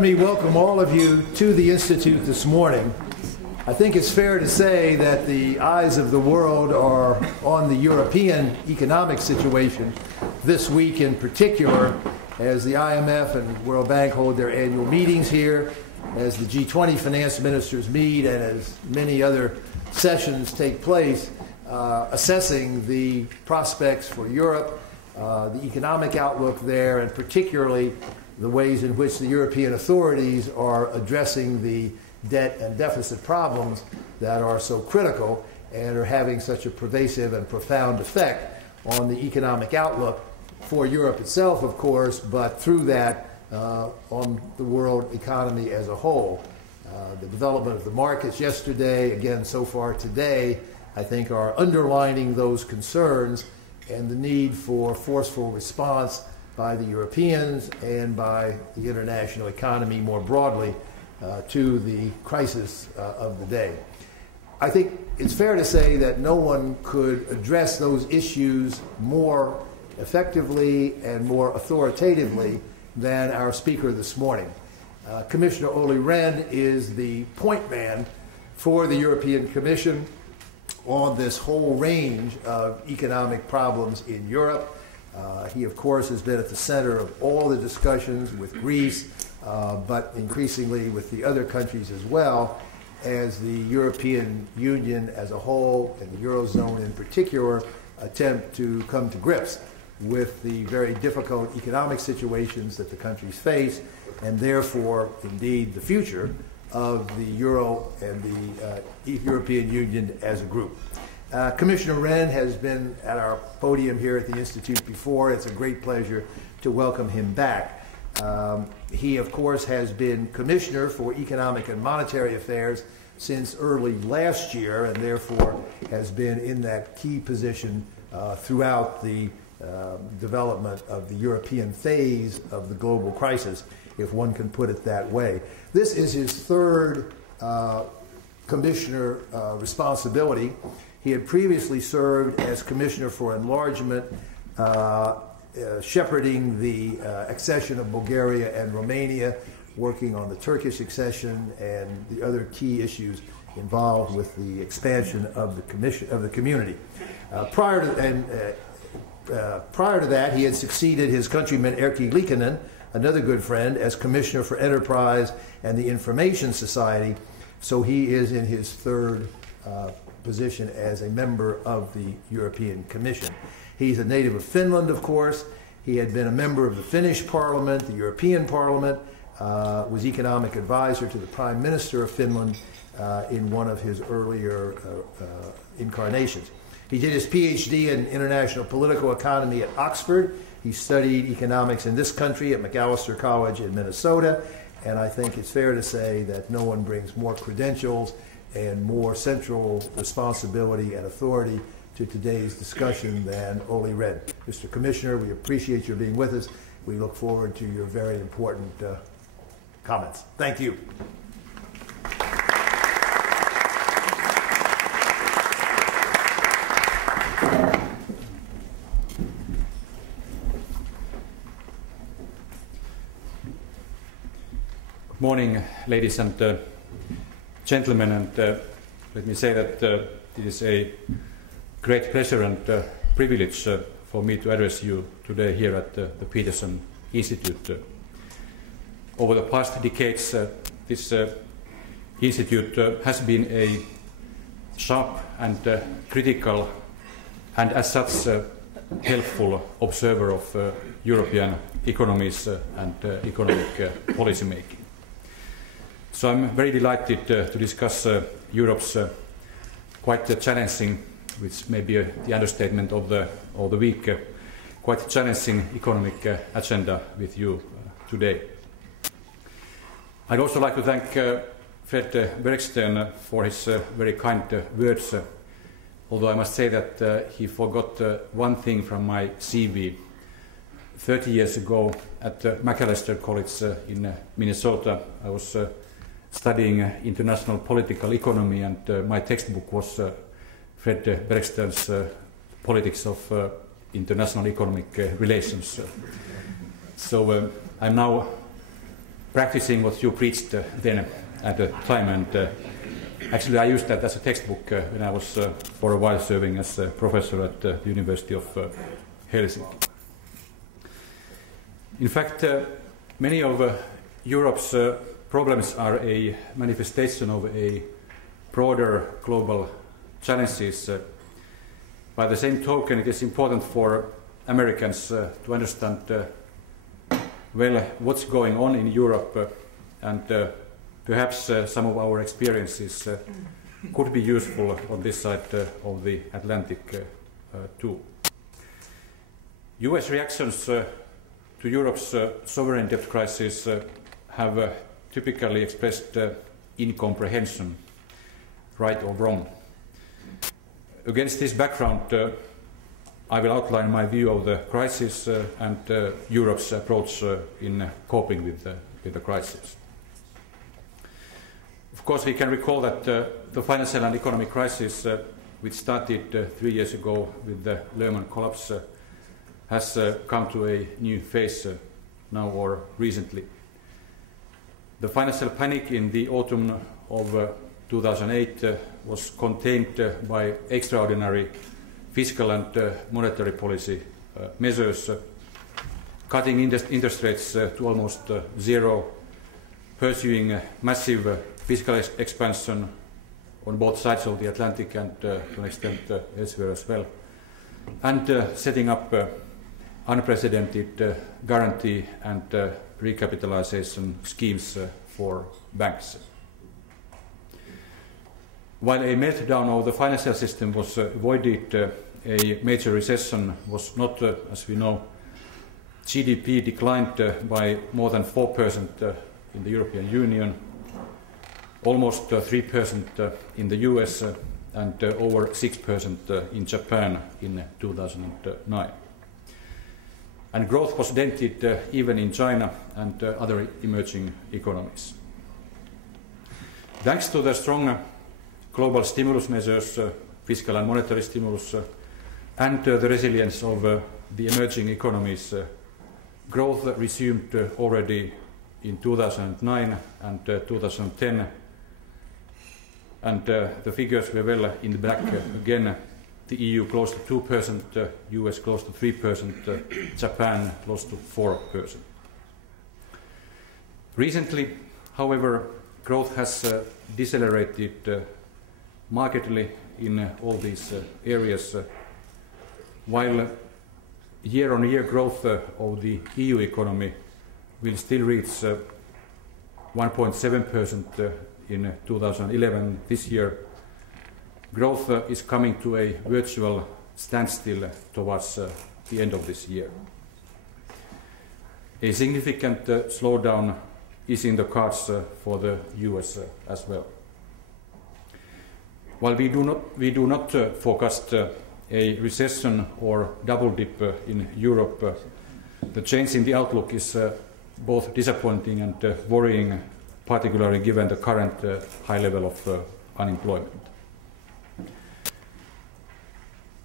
Let me welcome all of you to the Institute this morning. I think it's fair to say that the eyes of the world are on the European economic situation this week in particular, as the IMF and World Bank hold their annual meetings here, as the G20 finance ministers meet, and as many other sessions take place, assessing the prospects for Europe, the economic outlook there, and particularly the ways in which the European authorities are addressing the debt and deficit problems that are so critical and are having such a pervasive and profound effect on the economic outlook for Europe itself, of course, but through that on the world economy as a whole. The development of the markets yesterday, again so far today, I think are underlining those concerns and the need for forceful response by the Europeans and by the international economy more broadly to the crisis of the day. I think it's fair to say that no one could address those issues more effectively and more authoritatively than our speaker this morning. Commissioner Olli Rehn is the point man for the European Commission on this whole range of economic problems in Europe. He, of course, has been at the center of all the discussions with Greece, but increasingly with the other countries as well, as the European Union as a whole, and the Eurozone in particular, attempt to come to grips with the very difficult economic situations that the countries face, and therefore, indeed, the future of the Euro and the European Union as a group. Commissioner Rehn has been at our podium here at the Institute before. It's a great pleasure to welcome him back. He, of course, has been Commissioner for Economic and Monetary Affairs since early last year, and therefore has been in that key position throughout the development of the European phase of the global crisis, if one can put it that way. This is his third commissioner responsibility. He had previously served as Commissioner for Enlargement, shepherding the accession of Bulgaria and Romania, working on the Turkish accession and the other key issues involved with the expansion of the community. Prior to that, he had succeeded his countryman Erkki Liikanen, another good friend, as Commissioner for Enterprise and the Information Society. So he is in his third position as a member of the European Commission. He's a native of Finland, of course. He had been a member of the Finnish Parliament, the European Parliament, was economic advisor to the Prime Minister of Finland in one of his earlier incarnations. He did his PhD in international political economy at Oxford. He studied economics in this country at Macalester College in Minnesota, and I think it's fair to say that no one brings more credentials and more central responsibility and authority to today's discussion than Olli Rehn. Mr. Commissioner, we appreciate your being with us. We look forward to your very important comments. Thank you. Good morning, ladies and gentlemen, and let me say that it is a great pleasure and privilege for me to address you today here at the Peterson Institute. Over the past decades, this institute has been a sharp and critical and as such helpful observer of European economies and economic policy making. So I'm very delighted to discuss Europe's quite challenging, which may be the understatement of the week, quite challenging economic agenda with you today. I'd also like to thank Fred Bergsten for his very kind words, although I must say that he forgot one thing from my CV. 30 years ago at Macalester College in Minnesota, I was studying international political economy, and my textbook was Fred Bergsten's Politics of International Economic Relations. So I'm now practicing what you preached then at the time, and actually I used that as a textbook when I was for a while serving as a professor at the University of Helsinki. In fact, many of Europe's problems are a manifestation of a broader global challenges. By the same token, it is important for Americans to understand well what's going on in Europe, and perhaps some of our experiences could be useful on this side of the Atlantic too. US reactions to Europe's sovereign debt crisis have typically expressed incomprehension, right or wrong. Against this background, I will outline my view of the crisis and Europe's approach in coping with the crisis. Of course, we can recall that the financial and economic crisis, which started 3 years ago with the Lehman collapse, has come to a new phase now or recently. The financial panic in the autumn of 2008 was contained by extraordinary fiscal and monetary policy measures, cutting interest rates to almost zero, pursuing massive fiscal expansion on both sides of the Atlantic and to an extent elsewhere as well, and setting up unprecedented guarantee and recapitalization schemes for banks. While a meltdown of the financial system was avoided, a major recession was not, as we know. GDP declined by more than 4% in the European Union, almost 3% in the US, and over 6% in Japan in 2009. And growth was dented even in China and other emerging economies. Thanks to the strong global stimulus measures, fiscal and monetary stimulus, and the resilience of the emerging economies, growth resumed already in 2009 and 2010, and the figures were well in the black again. The EU close to 2%, US close to 3%, Japan close to 4%. Recently, however, growth has decelerated markedly in all these areas, while year-on-year growth of the EU economy will still reach 1.7% in 2011 this year. Growth is coming to a virtual standstill towards the end of this year. A significant slowdown is in the cards for the US as well. While we do not forecast a recession or double dip in Europe, the change in the outlook is both disappointing and worrying, particularly given the current high level of unemployment.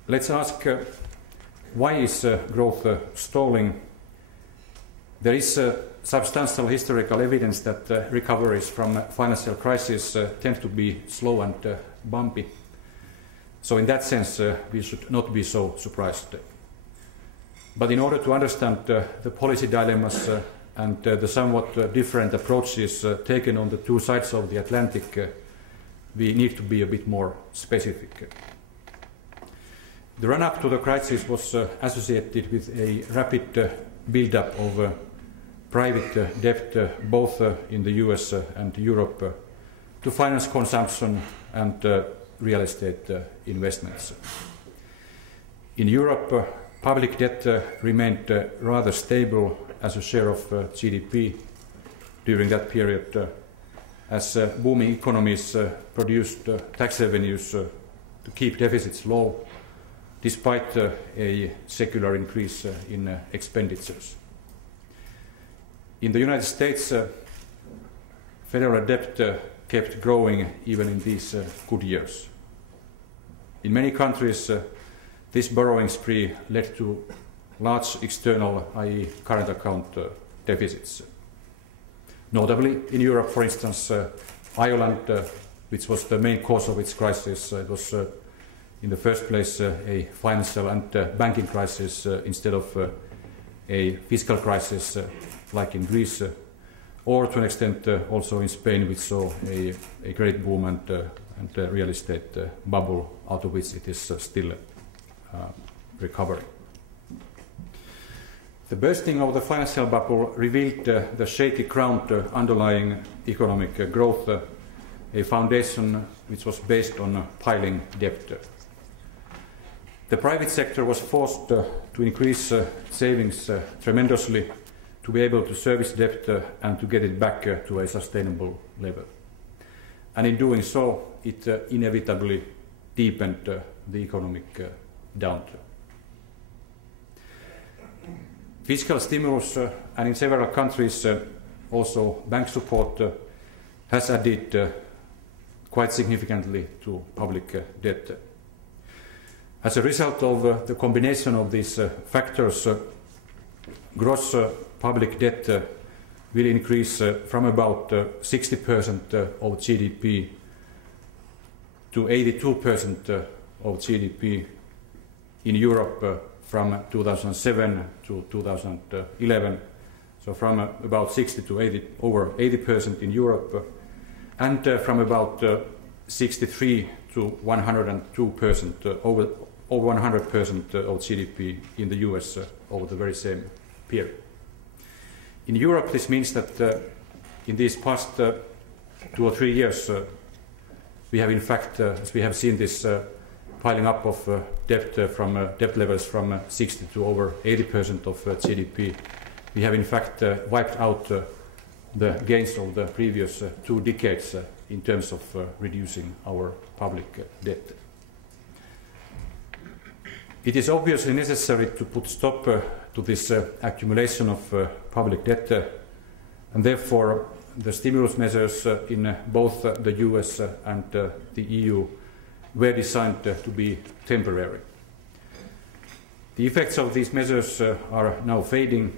Let's ask, why is growth stalling? There is substantial historical evidence that recoveries from financial crisis tend to be slow and bumpy. So in that sense, we should not be so surprised. But in order to understand the policy dilemmas and the somewhat different approaches taken on the two sides of the Atlantic, we need to be a bit more specific. The run-up to the crisis was associated with a rapid build-up of private debt, both in the US and Europe, to finance consumption and real estate investments. In Europe, public debt remained rather stable as a share of GDP during that period, as booming economies produced tax revenues to keep deficits low, despite a secular increase in expenditures. In the United States, federal debt kept growing even in these good years. In many countries, this borrowing spree led to large external, i.e. current account deficits. Notably, in Europe, for instance, Ireland, which was the main cause of its crisis, it was in the first place a financial and banking crisis instead of a fiscal crisis like in Greece, or to an extent also in Spain, which saw a great boom and real estate bubble out of which it is still recovering. The bursting of the financial bubble revealed the shaky ground underlying economic growth, a foundation which was based on piling debt. The private sector was forced to increase savings tremendously to be able to service debt and to get it back to a sustainable level. And in doing so, it inevitably deepened the economic downturn. Fiscal stimulus and in several countries also bank support has added quite significantly to public debt. As a result of the combination of these factors, gross public debt will increase from about 60% of GDP to 82% of GDP in Europe from 2007 to 2011, so from about 60 to over 80% in Europe, and from about 63 to 102%, over 100% of GDP in the US over the very same period. In Europe, this means that in these past 2 or 3 years, we have in fact, as we have seen this piling up of debt levels from 60 to over 80% of GDP, we have in fact wiped out the gains of the previous 2 decades in terms of reducing our public debt. It is obviously necessary to put stop to this accumulation of public debt, and therefore the stimulus measures in both the US and the EU were designed to be temporary. The effects of these measures are now fading.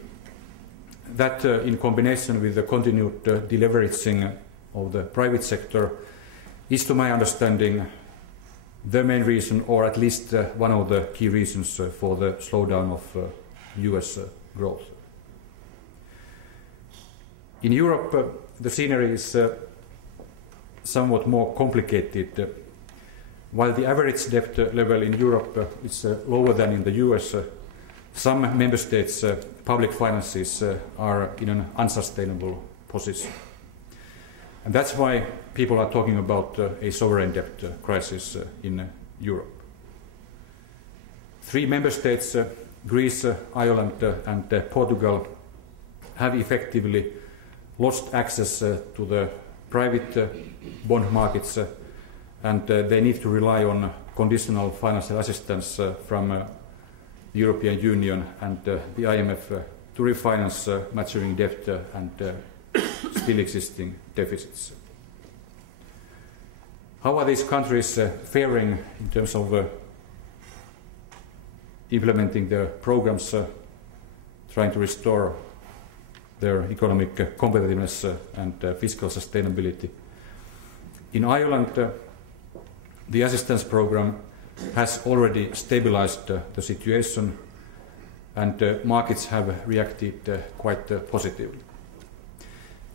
That, in combination with the continued deleveraging of the private sector, is, to my understanding, the main reason, or at least one of the key reasons for the slowdown of US growth. In Europe, the scenery is somewhat more complicated. While the average debt level in Europe is lower than in the US, some member states' public finances are in an unsustainable position. And that's why people are talking about a sovereign debt crisis in Europe. 3 member states, Greece, Ireland and Portugal, have effectively lost access to the private bond markets, and they need to rely on conditional financial assistance from the European Union and the IMF to refinance maturing debt and still existing deficits. How are these countries faring in terms of implementing their programs, trying to restore their economic competitiveness and fiscal sustainability? In Ireland, the assistance program has already stabilized the situation, and markets have reacted quite positively.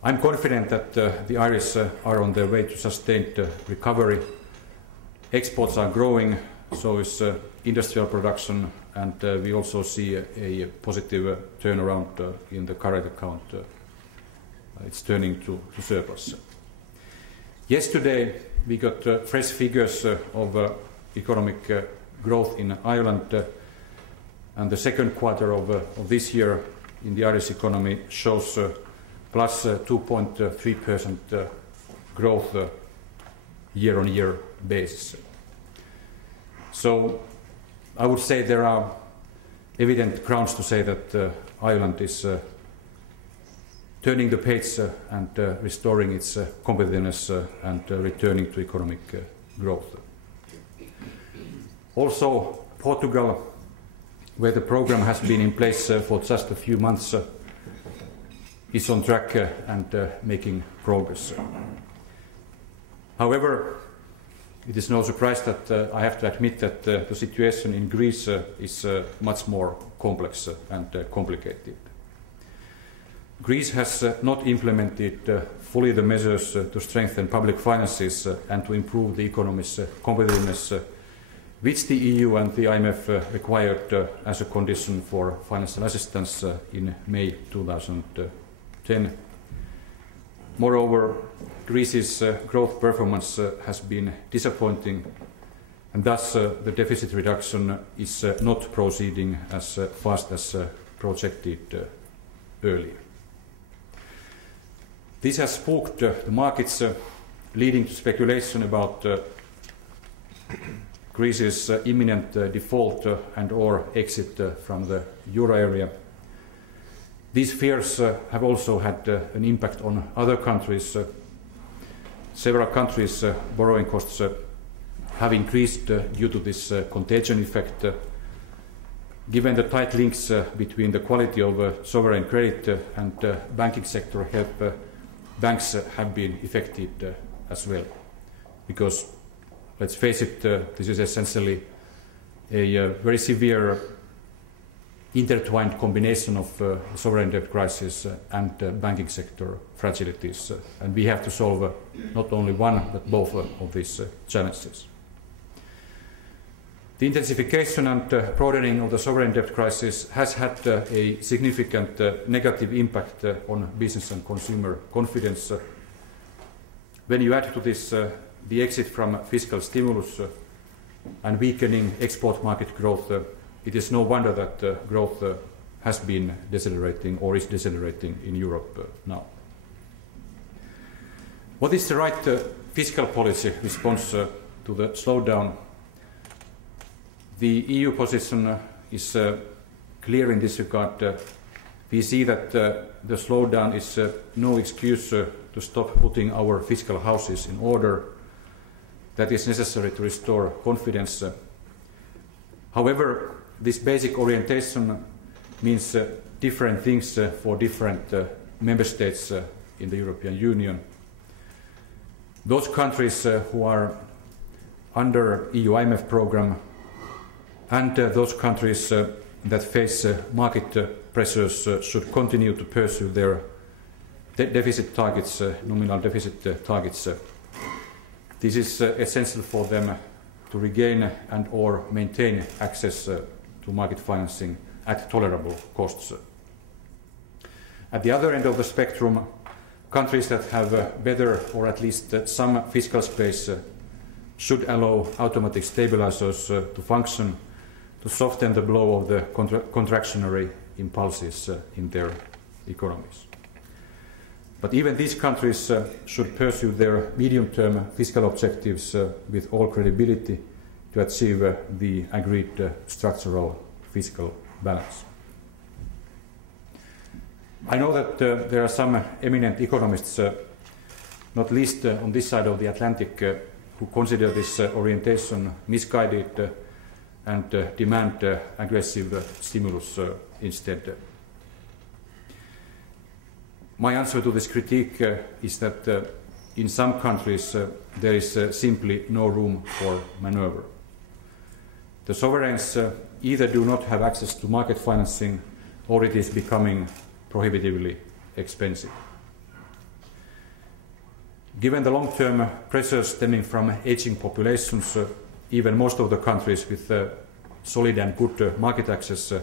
I'm confident that the Irish are on their way to sustained recovery. Exports are growing, so is industrial production, and we also see a positive turnaround in the current account. It's turning to surplus. Yesterday, we got fresh figures of economic growth in Ireland, and the second quarter of this year in the Irish economy shows plus 2.3% growth year-on-year basis. So I would say there are evident grounds to say that Ireland is turning the page and restoring its competitiveness and returning to economic growth. Also, Portugal, where the program has been in place for just a few months, is on track and making progress. However, it is no surprise that I have to admit that the situation in Greece is much more complex and complicated. Greece has not implemented fully the measures to strengthen public finances and to improve the economy's competitiveness, which the EU and the IMF required as a condition for financial assistance in May 2010. Moreover, Greece's growth performance has been disappointing, and thus the deficit reduction is not proceeding as fast as projected earlier. This has spooked the markets, leading to speculation about Greece's imminent default and/or exit from the euro area. These fears have also had an impact on other countries. Several countries' borrowing costs have increased due to this contagion effect. Given the tight links between the quality of sovereign credit and banking sector help, banks have been affected as well. Because, let's face it, this is essentially a very severe intertwined combination of sovereign debt crisis and banking sector fragilities, and we have to solve not only one but both of these challenges. The intensification and broadening of the sovereign debt crisis has had a significant negative impact on business and consumer confidence. When you add to this the exit from fiscal stimulus and weakening export market growth, it is no wonder that growth has been decelerating or is decelerating in Europe now. What is the right fiscal policy response to the slowdown? The EU position is clear in this regard. We see that the slowdown is no excuse to stop putting our fiscal houses in order. That is necessary to restore confidence. However, this basic orientation means different things for different member states in the European Union. Those countries who are under EU-IMF program and those countries that face market pressures should continue to pursue their deficit targets, nominal deficit targets. This is essential for them to regain and or maintain access to market financing at tolerable costs. At the other end of the spectrum, countries that have better or at least some fiscal space should allow automatic stabilizers to function to soften the blow of the contractionary impulses in their economies. But even these countries should pursue their medium-term fiscal objectives with all credibility to achieve the agreed structural fiscal balance. I know that there are some eminent economists, not least on this side of the Atlantic, who consider this orientation misguided and demand aggressive stimulus instead. My answer to this critique is that in some countries there is simply no room for maneuver. The sovereigns either do not have access to market financing or it is becoming prohibitively expensive. Given the long-term pressures stemming from aging populations, even most of the countries with solid and good market access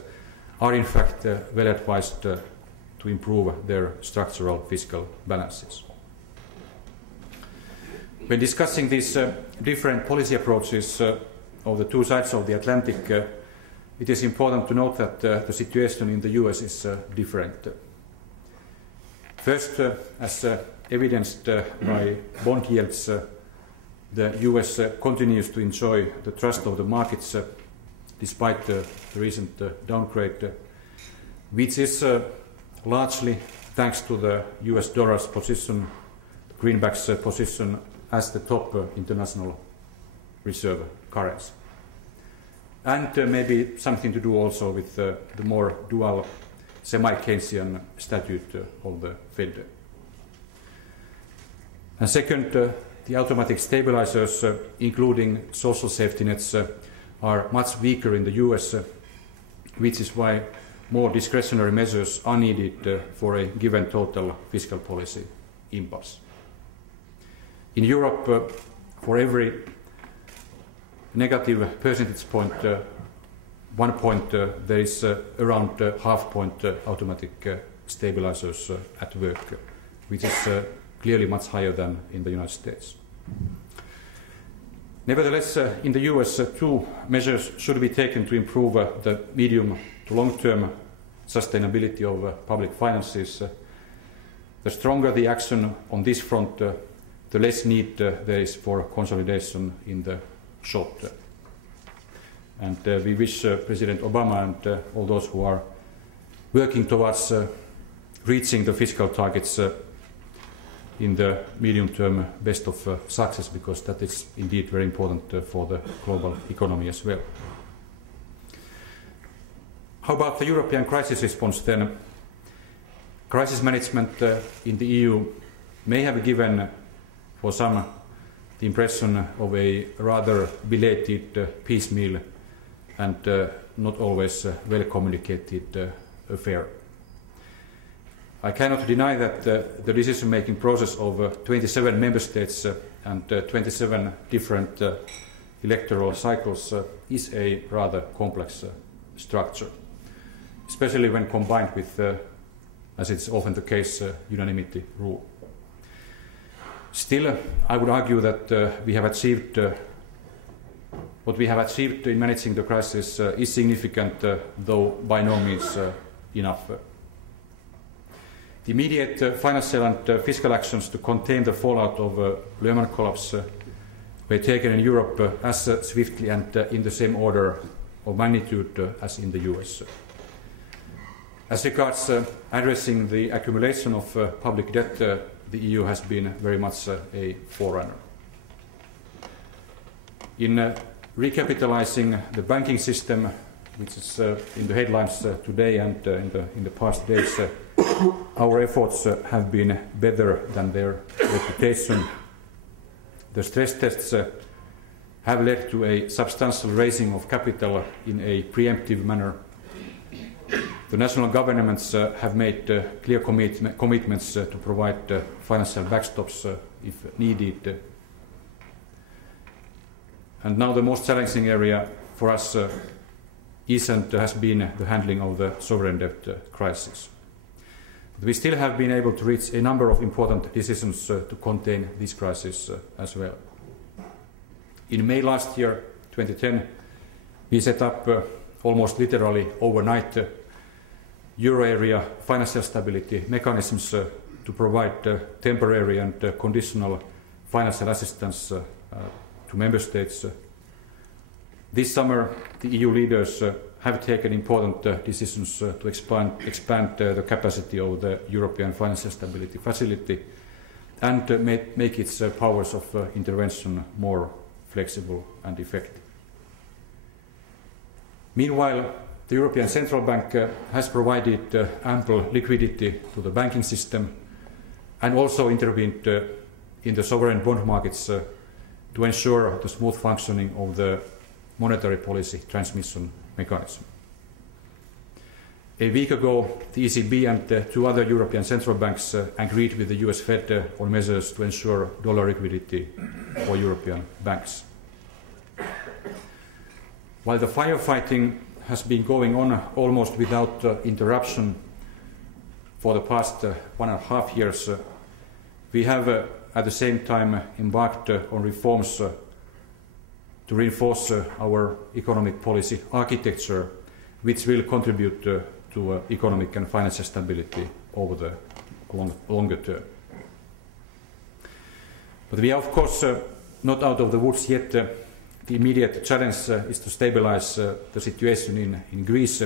are in fact well advised to improve their structural fiscal balances. When discussing these different policy approaches of the two sides of the Atlantic, it is important to note that the situation in the US is different. First, as evidenced by bond yields, the US continues to enjoy the trust of the markets despite the recent downgrade, which is largely thanks to the US dollar's position, greenback's position as the top international reserve currency. And maybe something to do also with the more dual semi-Keynesian statute of the Fed. And second, the automatic stabilizers, including social safety nets, are much weaker in the US, which is why more discretionary measures are needed for a given total fiscal policy impulse. In Europe, for every negative percentage point, 1 point, there is around half point automatic stabilizers at work, which is clearly much higher than in the United States. Nevertheless, in the US, two measures should be taken to improve the medium to long-term sustainability of public finances. The stronger the action on this front, the less need there is for consolidation in the short term. And we wish President Obama and all those who are working towards reaching the fiscal targets in the medium term best of success, because that is indeed very important for the global economy as well. How about the European crisis response then? Crisis management in the EU may have given for some the impression of a rather belated piecemeal and not always well communicated affair. I cannot deny that the decision-making process of 27 member states and 27 different electoral cycles is a rather complex structure, especially when combined with, as it's often the case, unanimity rule. Still, I would argue that we have achieved what we have achieved in managing the crisis is significant, though by no means enough. The immediate financial and fiscal actions to contain the fallout of Lehman collapse were taken in Europe as swiftly and in the same order of magnitude as in the US. As regards addressing the accumulation of public debt, the EU has been very much a forerunner. In recapitalizing the banking system, which is in the headlines today and in the past days, our efforts have been better than their reputation. The stress tests have led to a substantial raising of capital in a preemptive manner. The national governments have made clear commitments to provide financial backstops if needed. And now the most challenging area for us is and has been the handling of the sovereign debt crisis. But we still have been able to reach a number of important decisions to contain this crisis as well. In May last year, 2010, we set up almost literally overnight euro area financial stability mechanisms to provide temporary and conditional financial assistance to member states. This summer, the EU leaders have taken important decisions to expand the capacity of the European Financial Stability Facility and make its powers of intervention more flexible and effective. Meanwhile, the European Central Bank has provided ample liquidity to the banking system and also intervened in the sovereign bond markets to ensure the smooth functioning of the monetary policy transmission mechanism. A week ago, the ECB and two other European central banks agreed with the US Fed on measures to ensure dollar liquidity for European banks. While the firefighting has been going on almost without interruption for the past 1.5 years, we have at the same time embarked on reforms to reinforce our economic policy architecture, which will contribute to economic and financial stability over the longer term. But we are, of course, not out of the woods yet. The immediate challenge is to stabilize the situation in Greece.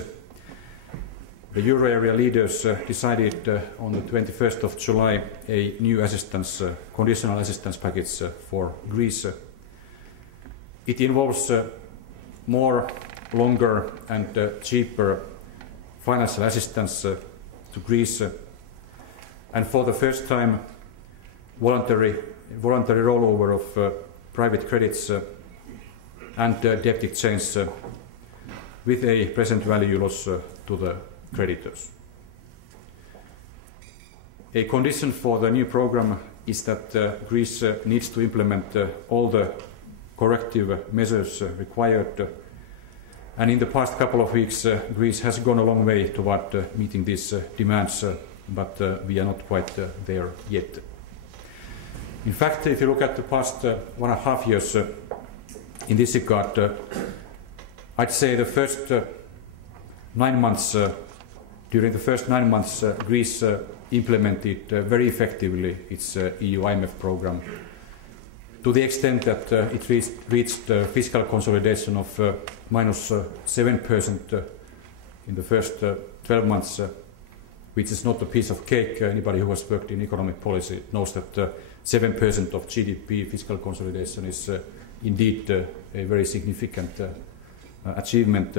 The euro area leaders decided on the 21st of July a new conditional assistance package for Greece. It involves more, longer and cheaper financial assistance to Greece, and for the first time voluntary rollover of private credits and debt exchange with a present value loss to the creditors. A condition for the new program is that Greece needs to implement all the corrective measures required, and in the past couple of weeks Greece has gone a long way toward meeting these demands, but we are not quite there yet. In fact, if you look at the past 1.5 years in this regard, I'd say the first 9 months, during the first 9 months, Greece implemented very effectively its EU-IMF program, to the extent that it reached fiscal consolidation of minus 7% in the first 12 months, which is not a piece of cake. Anybody who has worked in economic policy knows that 7% of GDP fiscal consolidation is indeed a very significant achievement.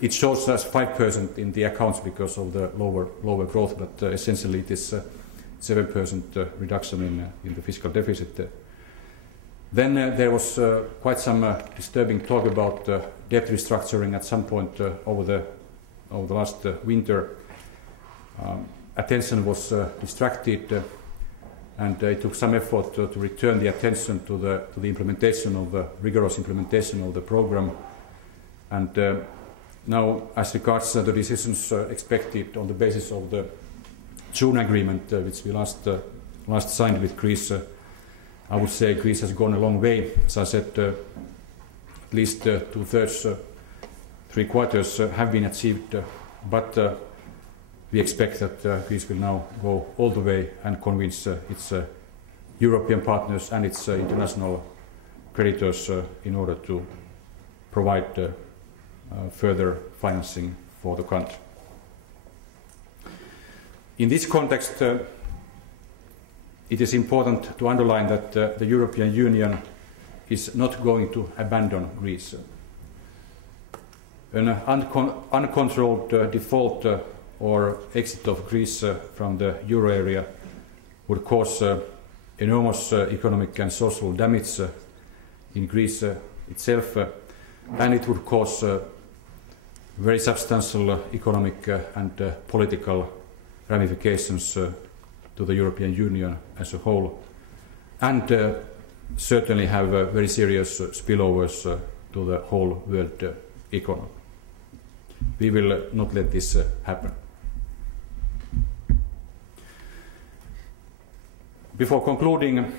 It shows us 5% in the accounts because of the lower growth, but essentially it is 7% reduction in the fiscal deficit. Then there was quite some disturbing talk about debt restructuring at some point over the last winter. Attention was distracted, and it took some effort to return the attention to the implementation of rigorous implementation of the program. And now, as regards the decisions expected on the basis of the June agreement, which we last signed with Greece, I would say Greece has gone a long way. As I said, at least 2/3, 3/4 have been achieved, but we expect that Greece will now go all the way and convince its European partners and its international creditors in order to provide further financing for the country. In this context, it is important to underline that the European Union is not going to abandon Greece. An uncontrolled default or exit of Greece from the euro area would cause enormous economic and social damage in Greece itself, and it would cause very substantial economic and political ramifications to the European Union as a whole, and certainly have very serious spillovers to the whole world economy. We will not let this happen. Before concluding,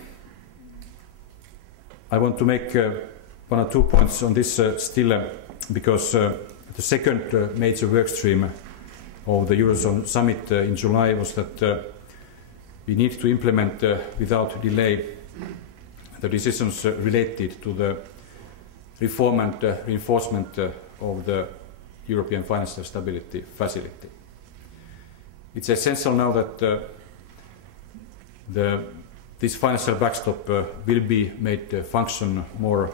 I want to make 1 or 2 points on this still, because the second major work stream of the Eurozone summit in July was that we need to implement without delay the decisions related to the reform and reinforcement of the European Financial Stability Facility. It's essential now that this financial backstop will be made function more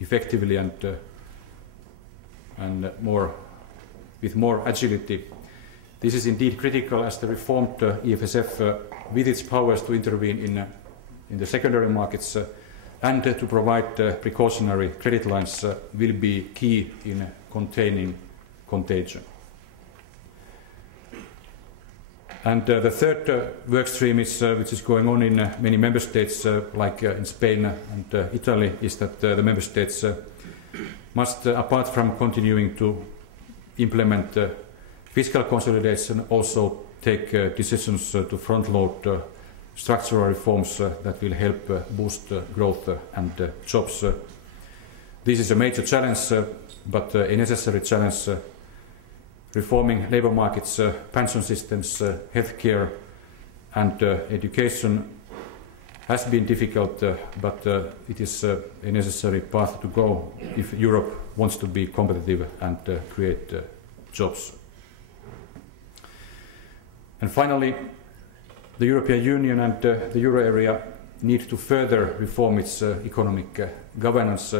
effectively and with more agility. This is indeed critical, as the reformed EFSF, with its powers to intervene in the secondary markets and to provide precautionary credit lines, will be key in containing contagion. And the third work stream is, which is going on in many member states, like in Spain and Italy, is that the member states must, apart from continuing to implement fiscal consolidation, also take decisions to front-load structural reforms that will help boost growth and jobs. This is a major challenge, but a necessary challenge. Reforming labour markets, pension systems, healthcare and education has been difficult, but it is a necessary path to go if Europe wants to be competitive and create jobs. And finally, the European Union and the euro area need to further reform its economic governance.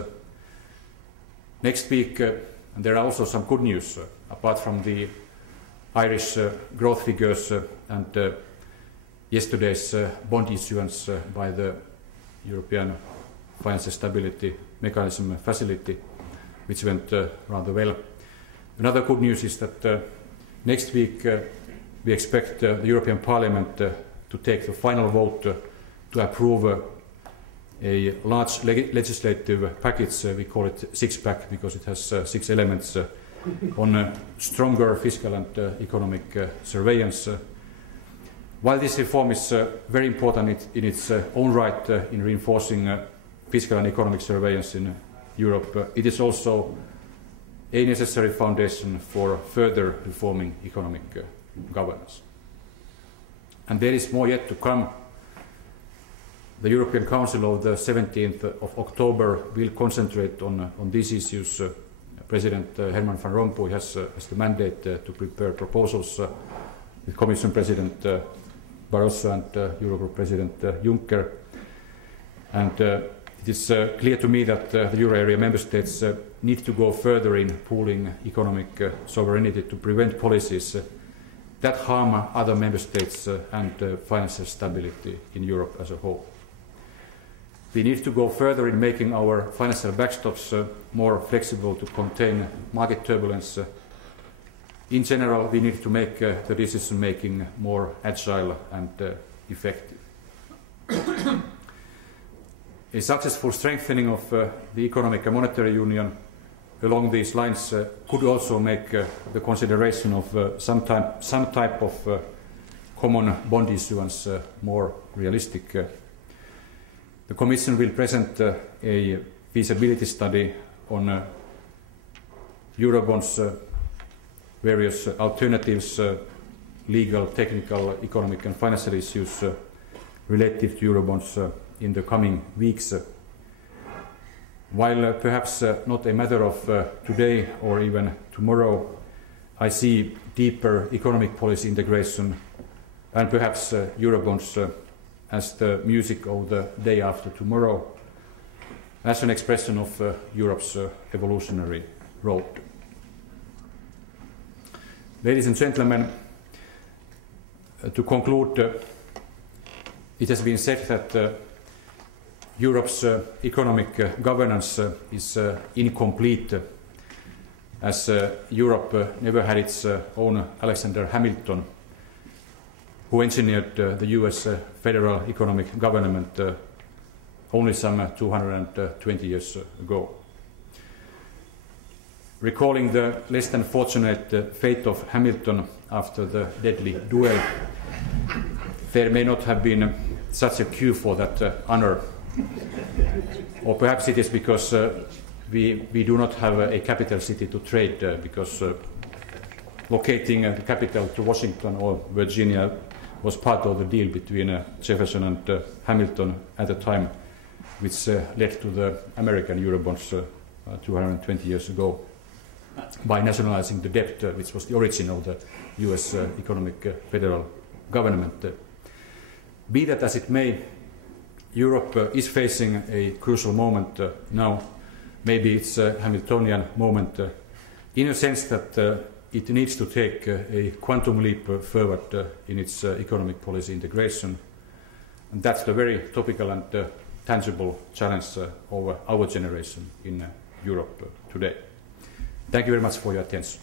Next week, and there are also some good news. Apart from the Irish growth figures and yesterday's bond issuance by the European Financial Stability Mechanism facility, which went rather well. Another good news is that next week we expect the European Parliament to take the final vote to approve a large legislative package. We call it six-pack because it has 6 elements on stronger fiscal and economic surveillance. While this reform is very important in its own right in reinforcing fiscal and economic surveillance in Europe, it is also a necessary foundation for further reforming economic governance. And there is more yet to come. The European Council of the 17th of October will concentrate on these issues. President Herman Van Rompuy has the mandate to prepare proposals with Commission President Barroso and Eurogroup President Juncker. And it is clear to me that the euro area member states need to go further in pooling economic sovereignty to prevent policies that harm other member states and financial stability in Europe as a whole. We need to go further in making our financial backstops more flexible to contain market turbulence. In general, we need to make the decision-making more agile and effective. A successful strengthening of the economic and monetary union along these lines could also make the consideration of some type of common bond issuance more realistic. The Commission will present a feasibility study on Eurobonds, various alternatives, legal, technical, economic and financial issues related to Eurobonds in the coming weeks. While perhaps not a matter of today or even tomorrow, I see deeper economic policy integration and perhaps Eurobonds as the music of the day after tomorrow, as an expression of Europe's evolutionary road. Ladies and gentlemen, to conclude, it has been said that Europe's economic governance is incomplete, as Europe never had its own Alexander Hamilton, who engineered the US federal economic government only some 220 years ago. Recalling the less than fortunate fate of Hamilton after the deadly duel, there may not have been such a queue for that honor. Or perhaps it is because we do not have a capital city to trade, because locating the capital to Washington or Virginia was part of the deal between Jefferson and Hamilton at the time, which led to the American Eurobonds 220 years ago by nationalizing the debt, which was the origin of the US economic federal government. Be that as it may, Europe is facing a crucial moment now. Maybe it's a Hamiltonian moment in a sense that it needs to take a quantum leap forward in its economic policy integration. And that's the very topical and tangible challenge of our generation in Europe today. Thank you very much for your attention.